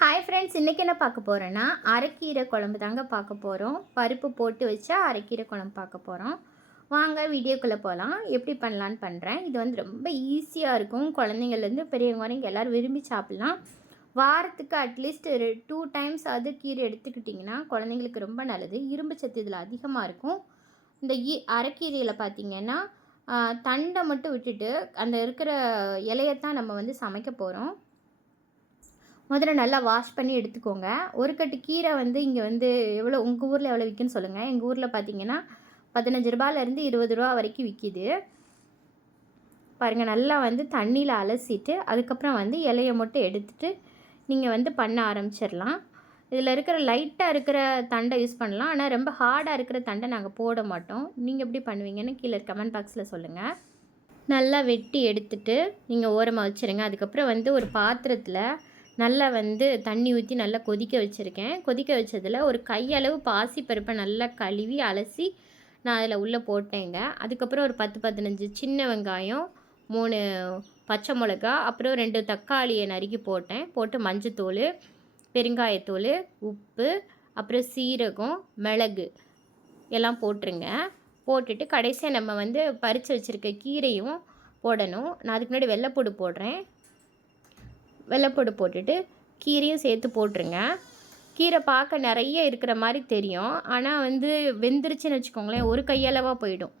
Hi friends இன்றைக்கி என்ன பார்க்க போகிறேன்னா அரைக்கீரை குழம்பு தாங்க பார்க்க போகிறோம் பருப்பு போட்டு வச்சா அரைக்கீரை குழம்பு பார்க்க போகிறோம் வாங்க வீடியோக்குள்ளே போகலாம் எப்படி பண்ணலான்னு பண்ணுறேன் இது வந்து ரொம்ப ஈஸியாக இருக்கும். குழந்தைங்கள்லேருந்து பெரியவங்க வரைக்கும் எல்லோரும் விரும்பி சாப்பிட்லாம். வாரத்துக்கு அட்லீஸ்ட் டூ டைம்ஸ் அது கீரை எடுத்துக்கிட்டிங்கன்னா குழந்தைங்களுக்கு ரொம்ப நல்லது. இரும்பு சத்து இதில் அதிகமாக இருக்கும். இந்த ஈ அரைக்கீரையில் பார்த்தீங்கன்னா தண்டை மட்டும் விட்டுட்டு அந்த இருக்கிற இலையத்தான் நம்ம வந்து சமைக்க போகிறோம் முதல்ல நல்லா வாஷ் பண்ணி எடுத்துக்கோங்க. ஒரு கட்டு கீரை வந்து இங்கே வந்து எவ்வளோ உங்கள் ஊரில் எவ்வளோ விற்குன்னு சொல்லுங்கள் எங்கள் ஊரில் பார்த்தீங்கன்னா பதினஞ்சு ரூபாயிலேருந்து இருபது ரூபா வரைக்கும் விற்கிது பாருங்கள் நல்லா வந்து தண்ணியில் அலசிட்டு அதுக்கப்புறம் வந்து இலையை மட்டும் எடுத்துட்டு நீங்கள் வந்து பண்ண ஆரம்பிச்சிடலாம். இதில் இருக்கிற லைட்டாக இருக்கிற தண்டை யூஸ் பண்ணலாம். ஆனால் ரொம்ப ஹார்டாக இருக்கிற தண்டை நாங்கள் போட மாட்டோம். நீங்கள் எப்படி பண்ணுவீங்கன்னு கீழே கமெண்ட் பாக்ஸில் சொல்லுங்கள் நல்லா வெட்டி எடுத்துட்டு நீங்கள் ஓரமாக வச்சுருங்க. அதுக்கப்புறம் வந்து ஒரு பாத்திரத்தில் நல்லா வந்து தண்ணி ஊற்றி நல்லா கொதிக்க வச்சுருக்கேன். கொதிக்க வச்சதில் ஒரு கையளவு பாசி பருப்பை நல்லா கழுவி அலசி நான் அதில் உள்ளே போட்டேங்க. அதுக்கப்புறம் ஒரு பத்து பதினஞ்சு சின்ன வெங்காயம் மூணு பச்சை மிளகா அப்புறம் ரெண்டு தக்காளியை நறுக்கி போட்டேன். போட்டு மஞ்சத்தூள் பெருங்காயத்தூள் உப்பு அப்புறம் சீரகம் மிளகு எல்லாம் போட்டுருங்க. போட்டுட்டு கடைசியாக நம்ம வந்து பறித்து வச்சுருக்க கீரையும் போடணும். நான் அதுக்கு முன்னாடி வெள்ளைப்பூடு போடுறேன். வெள்ளைப்பூடு போட்டுட்டு கீரையும் சேர்த்து போட்டுருங்க. கீரை பார்க்க நிறைய இருக்கிற மாதிரி தெரியும். ஆனால் வந்து வெந்துருச்சுன்னு வச்சுக்கோங்களேன் ஒரு கையளவாக போயிடும்.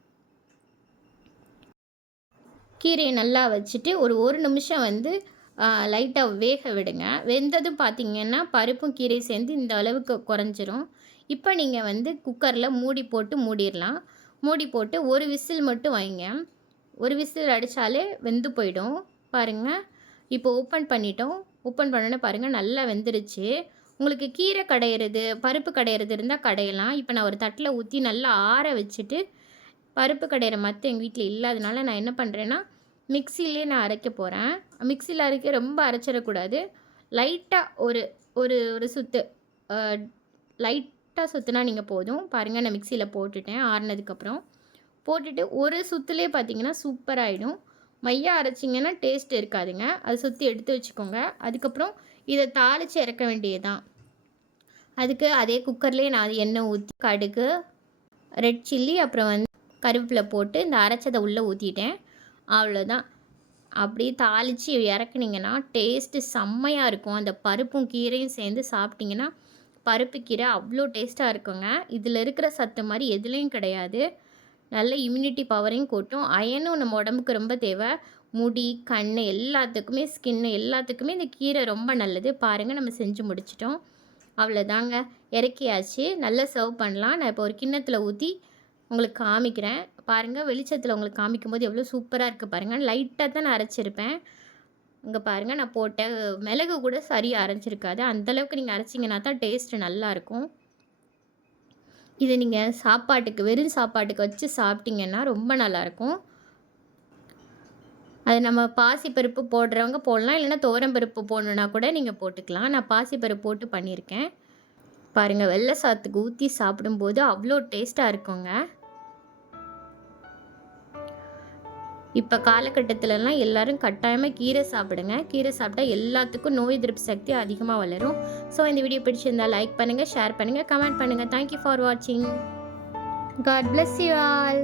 கீரையை நல்லா வச்சுட்டு ஒரு ஒரு நிமிஷம் வந்து லைட்டாக வேக விடுங்க. வெந்ததும் பார்த்திங்கன்னா பருப்பும் கீரையும் சேர்ந்து இந்த அளவுக்கு குறைஞ்சிரும். இப்போ நீங்கள் வந்து குக்கரில் மூடி போட்டு மூடிடலாம். மூடி போட்டு ஒரு விசில் மட்டும் வைங்க. ஒரு விசில் அடித்தாலே வெந்து போயிடும். பாருங்கள் இப்போ ஓப்பன் பண்ணிட்டோம். ஓப்பன் பண்ணோன்னே பாருங்கள் நல்லா வெந்துருச்சு. உங்களுக்கு கீரை கடையிறது பருப்பு கடையிறது இருந்தால் கடையலாம். இப்போ நான் ஒரு தட்டில் ஊற்றி நல்லா ஆற வச்சுட்டு பருப்பு கடையிற மற்ற எங்கள் வீட்டில் இல்லாதனால நான் என்ன பண்ணுறேன்னா மிக்சிலே நான் அரைக்க போகிறேன் மிக்சியில் அரைக்க ரொம்ப அரைச்சிடக்கூடாது. லைட்டாக ஒரு ஒரு ஒரு சுத்து லைட்டாக சுற்றுனா நீங்கள் போதும். பாருங்கள் நான் மிக்சியில் போட்டுட்டேன் ஆறுனதுக்கப்புறம். போட்டுட்டு ஒரு சுற்றுலே பார்த்தீங்கன்னா சூப்பராகிடும் மையா அரைச்சிங்கன்னா டேஸ்ட் இருக்காதுங்க. அது சுற்றி எடுத்து வச்சுக்கோங்க. அதுக்கப்புறம் இதை தாளித்து இறக்க வேண்டியதுதான். அதுக்கு அதே குக்கர்லேயே நான் எண்ணெய் ஊற்றி கடுகு ரெட் சில்லி அப்புறம் வந்து கருவேப்பிலை போட்டு இந்த அரைச்சதை உள்ளே ஊற்றிட்டேன் அவ்வளோதான் அப்படியே தாளித்து இறக்குனீங்கன்னா டேஸ்ட்டு செம்மையாக இருக்கும். அந்த பருப்பும் கீரையும் சேர்ந்து சாப்பிட்டிங்கன்னா பருப்பு கீரை அவ்வளோ டேஸ்ட்டாக இருக்குங்க. இதில் இருக்கிற சத்து மாதிரி எதுலேயும் கிடையாது. நல்ல இம்யூனிட்டி பவரையும் கூட்டும். அயனும் நம்ம உடம்புக்கு ரொம்ப தேவை. முடி கண் எல்லாத்துக்குமே ஸ்கின்னு எல்லாத்துக்குமே இந்த கீரை ரொம்ப நல்லது. பாருங்கள் நம்ம செஞ்சு முடிச்சிட்டோம். அவ்வளோதாங்க இறக்கியாச்சு. நல்லா சர்வ் பண்ணலாம். நான் இப்போ ஒரு கிண்ணத்தில் ஊற்றி உங்களுக்கு காமிக்கிறேன். பாருங்கள் வெளிச்சத்தில் உங்களுக்கு காமிக்கும் போது எவ்வளோ சூப்பராக இருக்குது பாருங்கள் லைட்டாக தான் நான் அரைச்சிருப்பேன். இங்கே பாருங்கள் நான் போட்ட மிளகு கூட சரியாக அரைஞ்சிருக்காது. அந்தளவுக்கு நீங்கள் அரைச்சிங்கன்னா தான் டேஸ்ட்டு நல்லாயிருக்கும் இதை நீங்கள் சாப்பாட்டுக்கு வெறும் சாப்பாட்டுக்கு வச்சு சாப்பிட்டிங்கன்னா ரொம்ப நல்லாயிருக்கும். அது நம்ம பாசிப்பருப்பு போடுறவங்க போடலாம் இல்லைன்னா துவரம்பருப்பு போடணுன்னா கூட நீங்கள் போட்டுக்கலாம். நான் பாசிப்பருப்பு போட்டு பண்ணியிருக்கேன். பாருங்கள் வெள்ளை சாத்துக்கு ஊற்றி சாப்பிடும்போது அவ்வளோ டேஸ்ட்டாக இருக்குங்க. இப்போ காலகட்டத்திலலாம் எல்லாரும் கட்டாயமாக கீரை சாப்பிடுங்க. கீரை சாப்பிட்டா எல்லாத்துக்கும் நோய் எதிர்ப்பு சக்தி அதிகமாக வளரும். ஸோ இந்த வீடியோ பிடிச்சிருந்தா லைக் பண்ணுங்கள் ஷேர் பண்ணுங்கள் கமெண்ட் பண்ணுங்கள் தேங்க்யூ ஃபார் வாட்சிங் காட் பிளஸ் யூ ஆல்